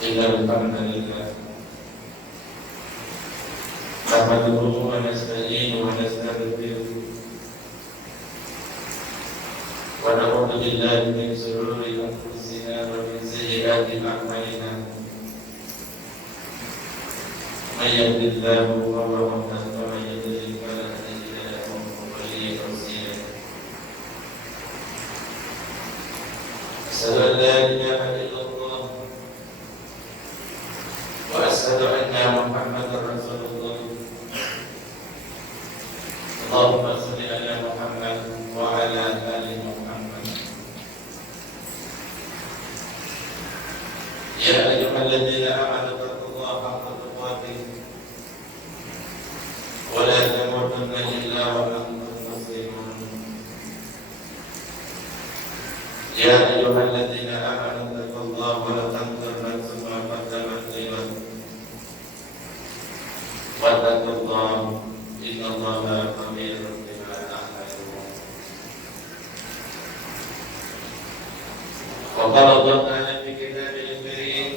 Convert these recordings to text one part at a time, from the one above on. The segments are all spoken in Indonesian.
إلا الحمد لله نحمده ونستعينه ونستغفره ونعوذ بالله من شرور أنفسنا ومن سيئات أعمالنا من يهد الله فهو المهتد ومن يضلل فلا تجد له وليا مرشدا أشهد أن لا إله إلا الله وأشهد أن محمدا رسول الله اللهم صل على محمد وعلى آل محمد يا أيها الذين آمنوا اتقوا الله حق تقاته ولا تموتن إلا وأنتم مسلمون يا أيها الذين آمنوا اتقوا الله ولتنظر نفس ما قدمت لغد واتقوا الله إن الله خبير بما تعملون وقال الله تعالى في كتابه الكريم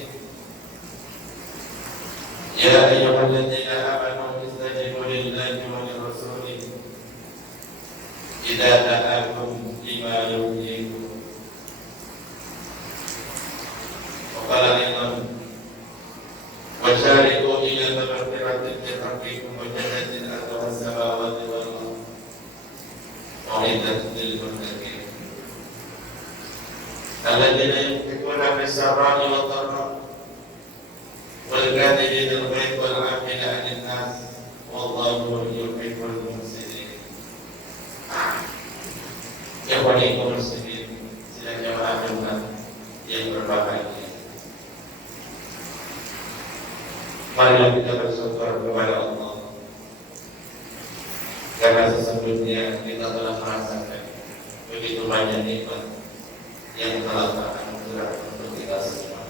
يا أيها الذين آمنوا استجيبوا لله ولرسوله إذا دعاكم لما يحييكم وقال أيضا وسارعوا إلى مغفرة من ربكم وجنة أرضها السماوات والأرض أعدت للمتقين الذين ينفقون في السراء والضراء والكاظمين الغيظ والعافين عن الناس والله يحب المحسنين. Ikhwani kaum muslimin, sidang jamaah Jumat yang berbahagia. Marilah kita bersyukur kepada Allah karena sesungguhnya kita telah merasakan begitu banyak nikmat yang telah teranugerah untuk kita semua.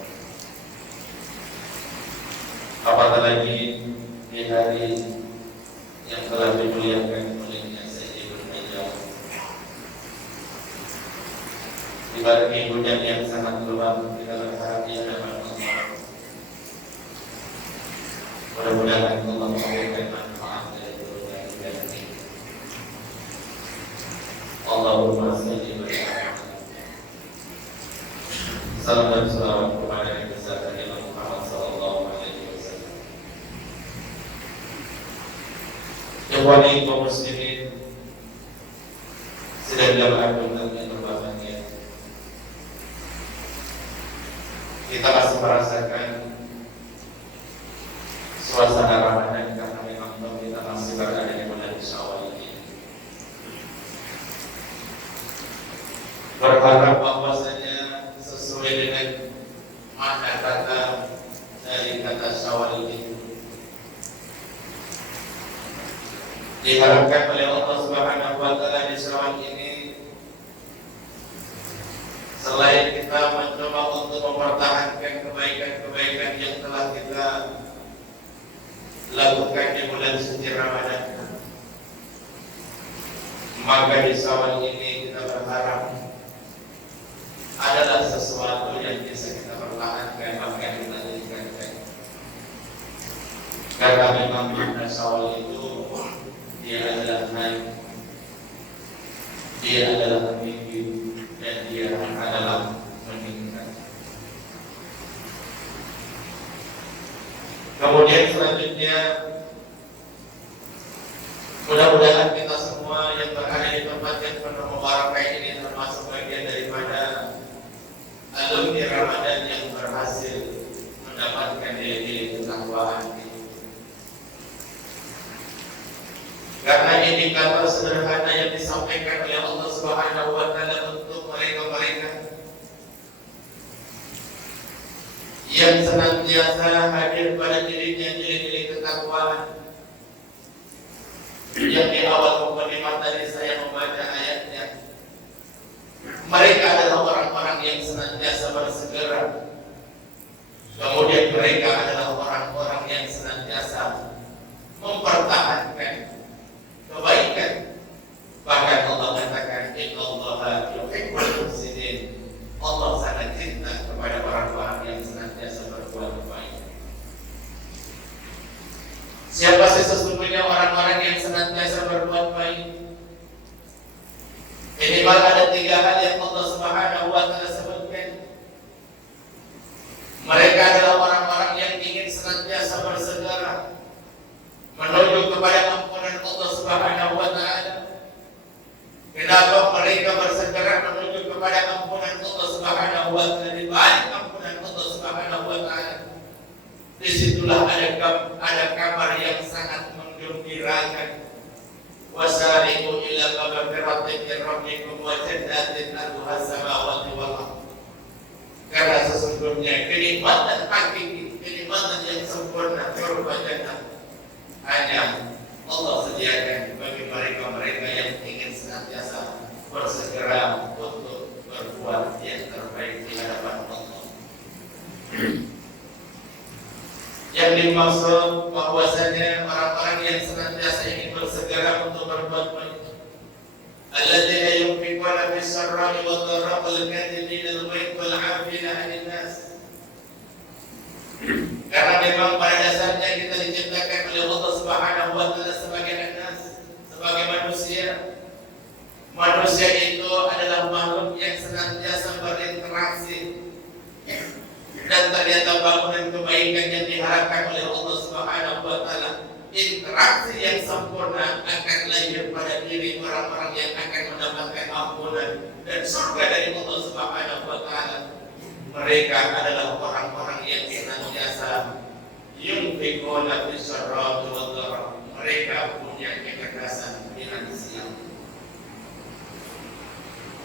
Apatah lagi di hari yang telah dimuliakan olehnya Sayyidul Majid, dibarengi hujan yang sangat lebat, kita berharap di hadapan Allah. Mudah-mudahan Allah memberikan manfaat dari hujan ini. Allahumma salli wa sallim. Salam dan salawat kepada Nabi besar Nabi Muhammad sallallahu alaihi wasallam. Ikhwani kaum muslimin, sidang jamaah Jumat yang berbahagia, kita masih merasakan suasana Ramadan karena memang kita masih berada di bulan Syawal ini. Berharap bahwasanya sesuai dengan makna kata dari kata Syawal ini, diharapkan oleh Allah Subhanahu wa taala di Syawal ini, selain kita mencoba untuk mempertahankan kebaikan-kebaikan yang telah kita lakukan di bulan suci Ramadan, maka di Syawal ini kita berharap adalah sesuatu yang bisa kita pertahankan, bahkan kita tingkatkan. Karena memang makna Syawal itu dia adalah naik, dia adalah minggu, dan dia adalah meningkat. Kemudian selanjutnya, mudah-mudahan kita semua yang berada di tempat yang penuh mubarakah ini termasuk bagian daripada alumni Ramadan yang berhasil mendapatkan nilai-nilai ketakwaan ini. Karena indikator sederhana yang disampaikan oleh Allah Subhanahu wa taala untuk mereka-mereka yang senantiasa hadir pada dirinya nilai-nilai ketakwaan, yang di awal mukadimah tadi saya membaca ayatnya, mereka adalah orang-orang yang senantiasa bersegera. Kemudian mereka adalah orang-orang yang senantiasa mempertahankan kebaikan. Bahkan Allah katakan, innallaha yuhibbul muhsinin. Allah sangat cinta kepada orang-orang yang senantiasa berbuat samawati wal ardh. Karena sesungguhnya kenikmatan hakiki, kenikmatan yang sempurna berbeda hanya Allah sediakan bagi mereka-mereka yang ingin senantiasa bersegera untuk berbuat yang terbaik di hadapan Allah. Yang dimaksud bahwasanya orang-orang yang senantiasa ingin bersegera untuk berbuat baik, alladzina yunfiquna fis sarra'i wad dharra'i wal kadhibina al-ghayz wal 'afina 'anil nas. Karena memang pada dasarnya kita diciptakan oleh Allah Subhanahu wa taala sebagai nas, sebagai manusia. Manusia itu adalah makhluk yang senantiasa berinteraksi, dan ternyata bangunan kebaikan yang diharapkan oleh Allah Subhanahu wa taala, interaksi yang sempurna akan lahir pada diri orang-orang yang akan mendapatkan ampunan dan surga dari Allah Subhanahu wa taala. Mereka adalah orang-orang yang senantiasa yunfiquna fis sarra'i wad dharra'i. Mereka punya kecerdasan finansial.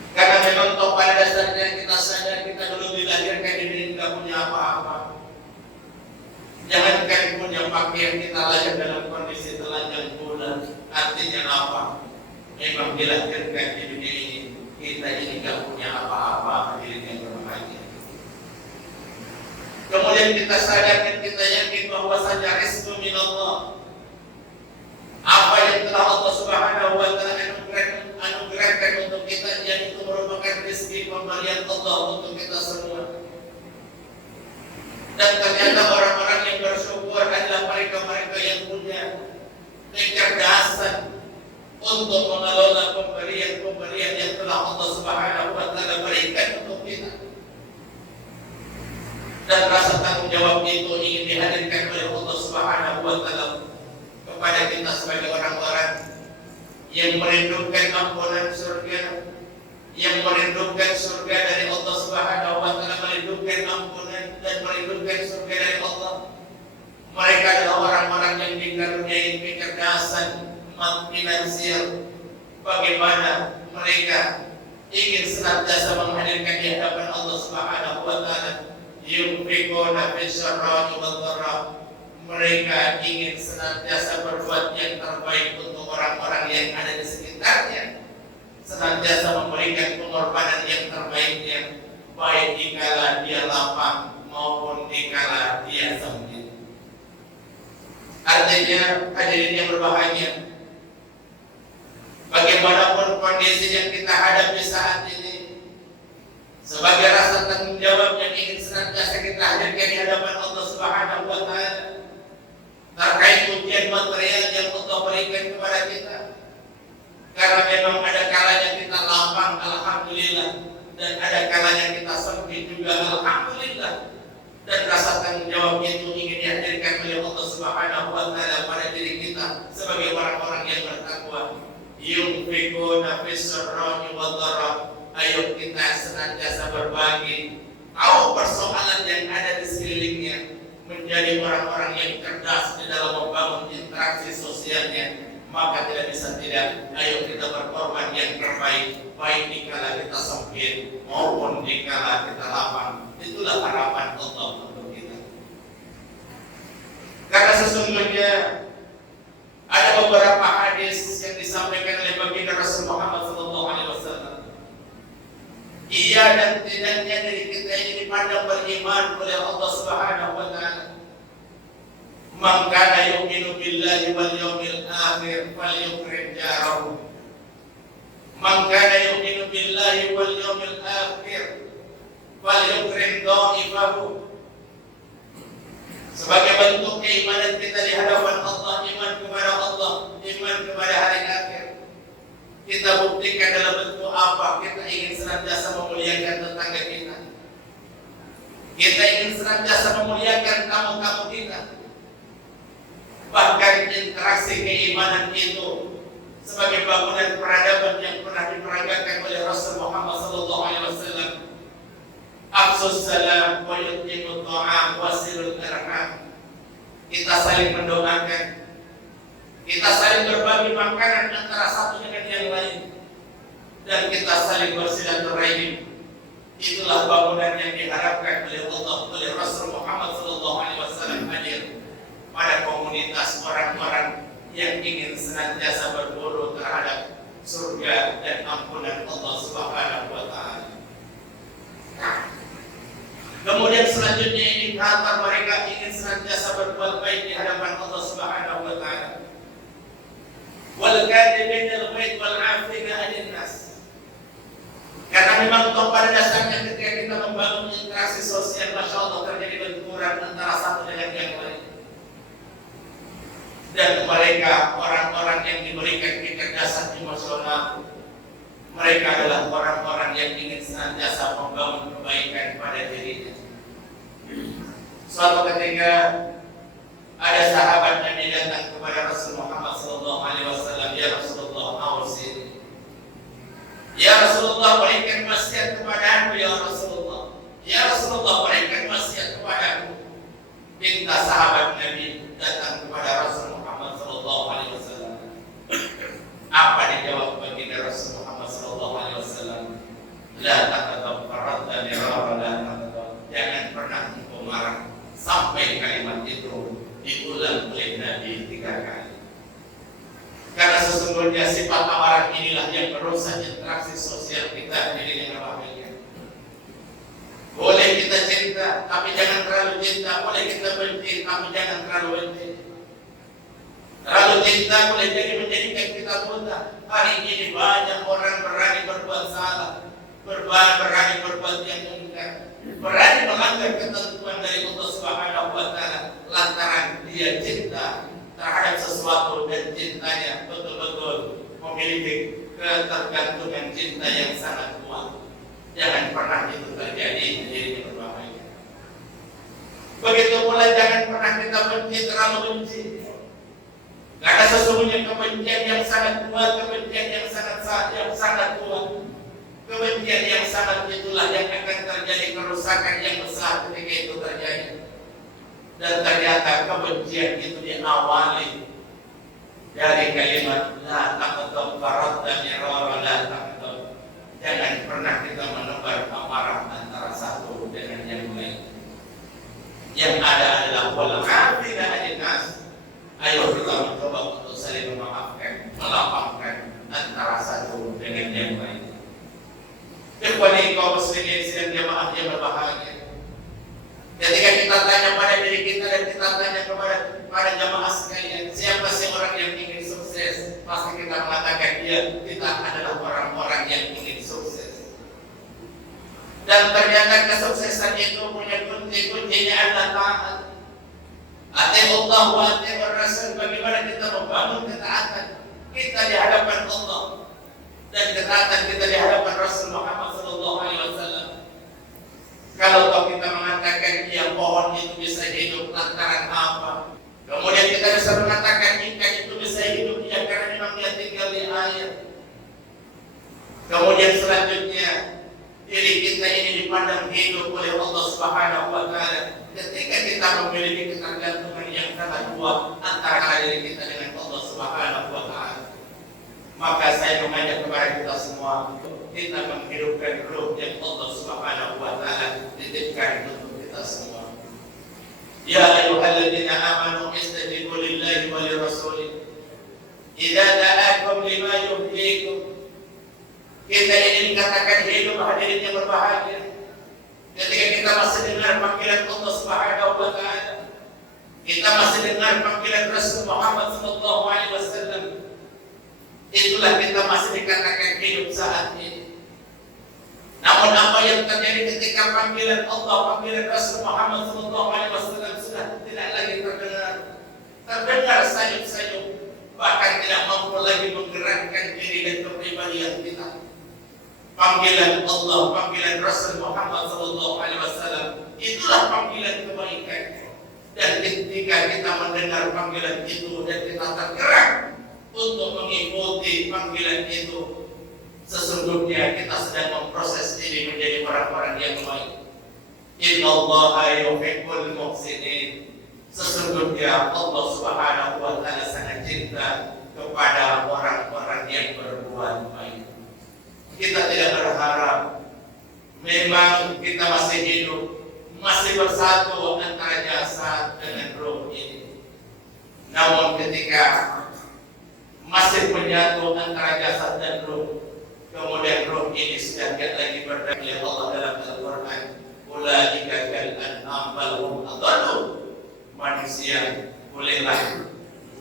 Karena memang toh pada dasarnya kita sadar kita dulu dilahirkan di dunia tidak punya apa-apa. Jangankan punya pakaian, kita lahir dalam kondisi telanjang bulan. Artinya apa? Memang dilahirkan di dunia ini kita ini tidak punya apa-apa, dirinya berbahagia. Kemudian kita sadar dan kita yakin bahwasanya rizqu minallah. Apa yang telah Allah Subhanahu wa taala anugerahkan untuk kita, yang itu merupakan rezeki pemberian Allah untuk kita semua. Dan ternyata orang-orang yang bersyukur adalah mereka-mereka yang punya kecerdasan untuk mengelola pemberian-pemberian yang telah Allah Subhanahu wa taala berikan untuk kita. Dan rasa tanggung jawab itu ingin dihadirkan oleh Allah Subhanahu wa taala kepada kita sebagai orang-orang yang merindukan ampunan surga, yang merindukan surga dari Allah Subhanahu wa taala, merindukan ampunan dan merindukan surga dari Allah. Mereka adalah orang-orang yang dikaruniai kecerdasan finansial. Bagaimana mereka ingin senantiasa menghadirkan di hadapan Allah Subhanahu wa taala, yunfiquna fis sarra'i wad dharra'i. Mereka ingin senantiasa berbuat yang terbaik untuk orang-orang yang ada di sekitarnya, senantiasa memberikan pengorbanan yang terbaiknya, baik dikala dia lapang maupun dikala dia sempit. Artinya hadirin yang berbahagia, bagaimanapun kondisi yang kita hadapi saat ini, sebagai rasa tanggung jawab yang ingin senantiasa kita hadirkan di hadapan Allah Subhanahu wa taala terkait ujian material yang Allah berikan kepada kita. Karena memang ada kalanya kita lapang, alhamdulillah, dan ada kalanya kita sempit juga, alhamdulillah. Dan rasa tanggung jawab itu ingin dihadirkan oleh Allah Subhanahu wa taala pada diri kita sebagai orang-orang yang bertakwa. Yunfiquna fis sarra'i wad dharra'i. Ayo kita senantiasa berbagi, tahu persoalan yang ada di sekelilingnya, menjadi orang-orang yang cerdas di dalam membangun interaksi sosialnya. Maka tidak bisa tidak, ayo kita berkorban yang terbaik, baik dikala kita sempit maupun dikala kita lapang. Itulah harapan Allah untuk kita. Karena sesungguhnya ada beberapa hadis yang disampaikan oleh baginda Rasul Muhammad SAW. Iya dan tidaknya dari kita ini dipandang beriman oleh Allah Subhanahu wa taala. Man kana yu'minu billahi wal yawmil akhir falyukrim jarahu. Man kana yu'minu billahi wal yawmil akhir falyukrim dha'ifahu. Sebagai bentuk keimanan kita di hadapan Allah, iman kepada Allah, iman kepada hari akhir, kita buktikan dalam bentuk apa? Kita ingin senantiasa memuliakan tetangga kita. Kita ingin senantiasa memuliakan tamu-tamu kita. Bahkan interaksi keimanan itu sebagai bangunan peradaban yang pernah diperagakan oleh Rasul Muhammad SAW. Afsus salam wa yut'imut ta'am wasilul arham. Kita saling mendoakan, kita saling berbagi makanan antara satu dengan yang lain, dan kita saling bersilaturahim, Itulah bangunan yang diharapkan oleh Allah, oleh Rasul Muhammad SAW hadir pada komunitas orang-orang yang ingin senantiasa berburu terhadap surga dan ampunan Allah Subhanahu wa Ta'ala. Kemudian selanjutnya indikator mereka ingin senantiasa berbuat baik di hadapan Allah Subhanahu wa Ta'ala. Wal kadhibina al-ghaidh wal 'afina 'anil nas. Karena memang pada dasarnya ketika kita membangun interaksi sosial, Masya Allah terjadi benturan antara satu dengan yang lain. Dan mereka orang-orang yang diberikan kecerdasan emosional, mereka adalah orang-orang yang ingin senantiasa membangun kebaikan pada dirinya. Suatu ketika ada sahabat Nabi datang kepada Rasul Muhammad SAW, ya Rasulullah, awsini. Ya Rasulullah, berikan wasiat kepadaku ya Rasulullah. Ya Rasulullah, berikan wasiat kepadaku. Minta sahabat Nabi datang kepada Rasul Muhammad SAW. Apa dijawab baginda Rasul Muhammad SAW? La taqaddam faradda mirara la taqaddam. Jangan pernah engkau marah sampai kalimat itu diulang oleh Nabi 3 kali. Karena sesungguhnya sifat amarah inilah yang merusak interaksi sosial kita jadi yang bahagia. Boleh kita cinta, tapi jangan terlalu cinta. Boleh kita benci, tapi jangan terlalu benci. Terlalu cinta boleh jadi menjadikan kita buta. Hari ini banyak orang berani berbuat salah, berani berbuat yang mungkar, berani melanggar ketentuan dari Allah Subhanahu wa Ta'ala lantaran dia cinta terhadap sesuatu dan cintanya betul-betul memiliki ketergantungan cinta yang sangat kuat. Jangan pernah itu terjadi menjadi berbahaya. Begitu pula jangan pernah kita benci terlalu benci. Karena sesungguhnya kebencian yang sangat kuat, kebencian yang sangat kuat, kebencian yang sangat itulah yang akan terjadi kerusakan yang besar ketika itu terjadi. Dan ternyata kebencian itu diawali dari kalimat la taqaddam faradda mirara la taqaddam. Jangan pernah kita menebar amarah antara satu dengan yang lain. Yang ada adalah wal 'afina 'anil nas. Ayo kita mencoba untuk saling memaafkan, melapangkan antara satu dengan yang lain. Ikhwani kaum muslimin sidang jamaah yang berbahagia. Ketika kita tanya pada diri kita dan kita tanya kepada jamaah sekalian, siapa sih orang yang ingin sukses? Pasti kita mengatakan kita adalah orang-orang yang ingin sukses. Dan ternyata kesuksesan itu punya kunci-kuncinya adalah taat. Allah wa atii'ur rasul. Bagaimana kita membangun ketaatan kita di hadapan Allah dan ketaatan kita di hadapan Rasul Muhammad SAW. Kalau kita mengatakan pohon itu bisa hidup lantaran apa? Kemudian kita bisa mengatakan ikan itu bisa hidup karena memang dia tinggal di air. Kemudian selanjutnya diri kita ini dipandang hidup oleh Allah Subhanahu wa Ta'ala. Ketika kita memiliki ketergantungan yang sangat kuat antara diri kita dengan Allah Subhanahu wa Ta'ala, maka saya mengajak kepada kita semua untuk kita menghidupkan ruh yang Allah Subhanahu wa Ta'ala titipkan untuk kita semua. Ya ayyuhalladzina amanu istajibu lillahi wa lirrasul idza da'akum lima yuhyikum. Kita ini dikatakan hidup hadirin yang berbahagia ketika kita masih dengar panggilan Allah Subhanahu wa Ta'ala, kita masih dengar panggilan Rasul Muhammad SAW. Itulah kita masih dikatakan hidup saat ini. Namun apa yang terjadi ketika panggilan Allah, panggilan Rasul Muhammad SAW sudah tidak lagi terdengar sayup-sayup, bahkan tidak mampu lagi menggerakkan diri dan kepribadian kita. Panggilan Allah, panggilan Rasul Muhammad SAW, itulah panggilan kebaikan. Dan ketika kita mendengar panggilan itu dan kita tergerak untuk mengikuti panggilan itu, sesungguhnya kita sedang memproses diri menjadi orang-orang yang baik. Innallaha yuhibbul muhsinin. Sesungguhnya Allah Subhanahu wa Ta'ala sangat cinta kepada orang-orang yang berbuat baik. Kita tidak berharap memang kita masih hidup, masih bersatu antara jasad dengan roh ini. Namun ketika masih menyatu antara jasad dan roh, kemudian roh ini sudah tidak lagi berdaya. Oleh Allah dalam Al-Quran, ulaika kal an'am bal hum adallu. Manusia bolehlah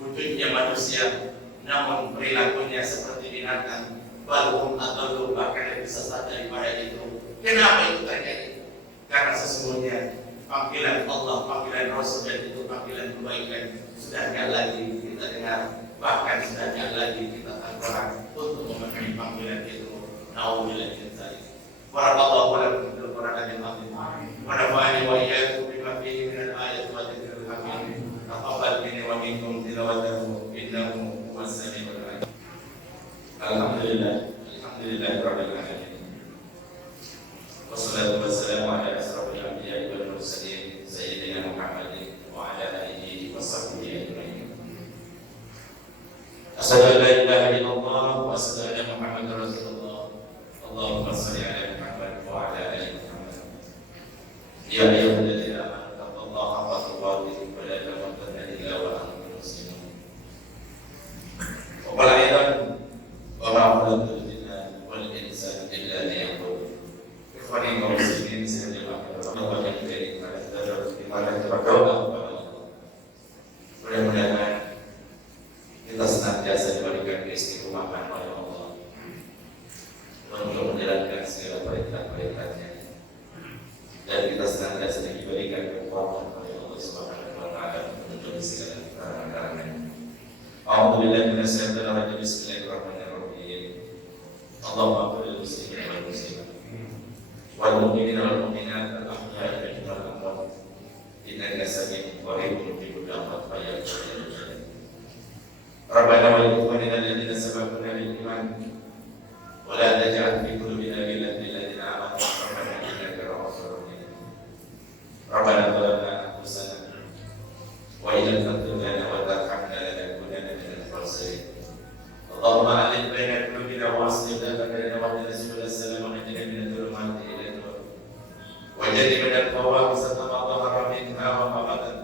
wujudnya manusia, namun perilakunya seperti binatang. Bal hum adallu, bahkan lebih sesat daripada itu. Kenapa itu terjadi? Karena sesungguhnya panggilan Allah, panggilan Rasul dan itu panggilan kebaikan sudah tidak lagi kita dengar, bahkan sudah tidak lagi kita tergerak untuk memenuhi panggilan itu. Nauzubillah min dzalik. Barakallahu lakum fil Qur'anil azim. Wa nafa'ani wa iyyakum bima fihi min al-ayati wa dzikril hakim. Taqabbal minni wa minkum tilawatahu innahu huwas samiul alim. Alhamdulillah, alhamdulillahirabbil alamin. Wassalatu wassalamu ala asrofil anbiya'i wal mursalin sayyidina Muhammadin wa ala alihi wa sahbihi ajma'in. Asyhadu an la ilaha illallah wa asyhadu anna Muhammadar Rasulullah. Allahumma shalli ala Muhammad wa ala ali Muhammad. Ya ayyuhalladzina amanu taqullaha haqqa tuqatih wa la tamutunna illa wa antum muslimun. Wa qala aidan wa ma khalaqtul jinna wal insa illa liya'budun. Ikhwani kaum muslimin sekalian, Allah yang baik pada berdoa kepada Allah. Mudah-mudahan kita senantiasa diberikan keistiqomahan oleh Allah untuk menjalankan segala perintah-perintahnya, dan kita senantiasa diberikan kekuatan oleh Allah Subhanahu wa taala untuk segala perkara-perkara. A'udzubillahi minasyaitonir rajim. Bismillahirrahmanirrahim. Allahumma qul lil muslimina wal muslimat wal mu'minina wal mu'minat al-ahya'i minhum wal amwat innaka sami'un qaribun mujibud da'wat wa ya Rabbana wa ikhwanina alladhina sabaquna bil iman wa la taj'al fi qulubina ghillan lil ladzina amanu rabbana innaka ra'ufur rahim. Rabbana zalamna anfusana wa in lam taghfir lana wa tarhamna lanakunanna minal khasirin. Allahumma alif baina qulubina wa aslih dhata bainana wa hdina subul salam wa najina minadh dhulumati ila an-nur wa jannibna al-fawahisha ma dhahara minha wa ma batan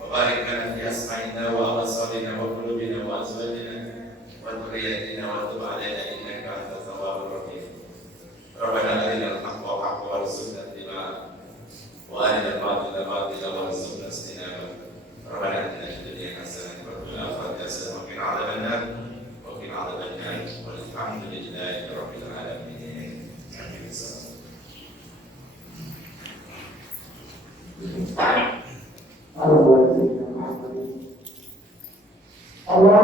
wa barik lana fi asma'ina wa absarina wa qulubina wa azwajina wa dhurriyyatina wa tub 'alaina innaka antat tawwabur rahim. Rabbana arinal haqqa haqqan warzuqna ittiba'ahu wa arinal batila batilan warzuqna ijtinabah. Rabbana atina fid dunya hasanatan wa fil akhirati hasanatan wa qina 'adzabannar wa qina 'adzabannar walhamdulillahi rabbil alamin. Amin. Allah